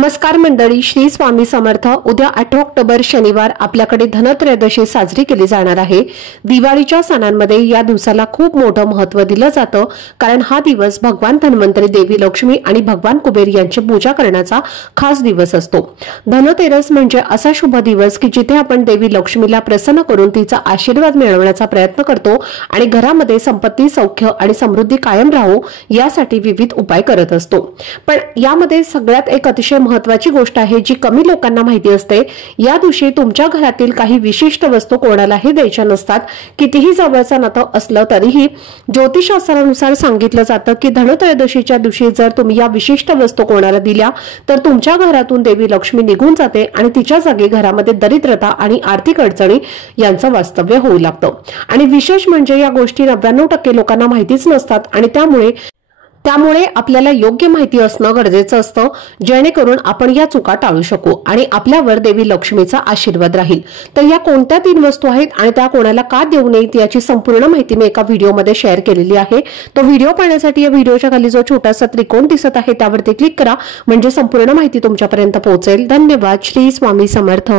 नमस्कार मंडळी, श्री स्वामी समर्थ। उद्या 8 ऑक्टोबर शनिवार आपल्याकडे धनत्रयोदशी साजरी केली जाणार आहे। दिवाळीच्या सणांमध्ये या दिवसाला खूप मोठं महत्त्व दिलं जातं, कारण हा दिवस भगवान धन्वंतरी, देवी लक्ष्मी आणि भगवान कुबेर यांची पूजा करण्याचा खास दिवस असतो। धनतेरस म्हणजे असा शुभ दिवस की जिथे आपण देवी लक्ष्मीला प्रसन्न करून तिचा आशीर्वाद मिळवण्याचा प्रयत्न करतो आणि घरामध्ये संपत्ती, सौख्य आणि समृद्धी कायम राहो यासाठी विविध उपाय करत असतो। पण यामध्ये सगळ्यात एक अतिशय महत्त्वाची गोष्ट आहे जी कमी लोकांना माहिती असते। या दिवशी तुमच्या घरातील काही विशिष्ट वस्तू कोणालाही द्यायच्या नसतात। कितीही जवळचं नातं असलं तरीही ज्योतिषशास्त्रानुसार सांगितलं जातं की धनत्रयोदशीच्या दिवशी जर तुम्ही या विशिष्ट वस्तू कोणाला दिल्या तर तुमच्या घरातून देवी लक्ष्मी निघून जाते आणि तिच्या जागी घरामध्ये दरिद्रता आणि आर्थिक अडचणी यांचं वास्तव्य होऊ लागतं। आणि विशेष म्हणजे या गोष्टी 99% लोकांना माहितीच नसतात आणि त्यामुळे आपल्याला योग्य माहिती असणं गरजेचं असतं, जेणेकरून आपण या चुका टाळू शकू आणि आपल्यावर देवी लक्ष्मीचा आशीर्वाद राहील। तर या कोणत्या 3 वस्तू आहेत आणि त्या कोणाला का देऊ नयेत याची संपूर्ण माहिती मी एका व्हिडिओमध्ये शेअर केलेली आहे। तो व्हिडिओ पाहण्यासाठी या व्हिडिओच्या खाली जो छोटासा त्रिकोण दिसत आहे त्यावरती क्लिक करा, म्हणजे संपूर्ण माहिती तुमच्यापर्यंत पोहोचेल। धन्यवाद। श्री स्वामी समर्थ।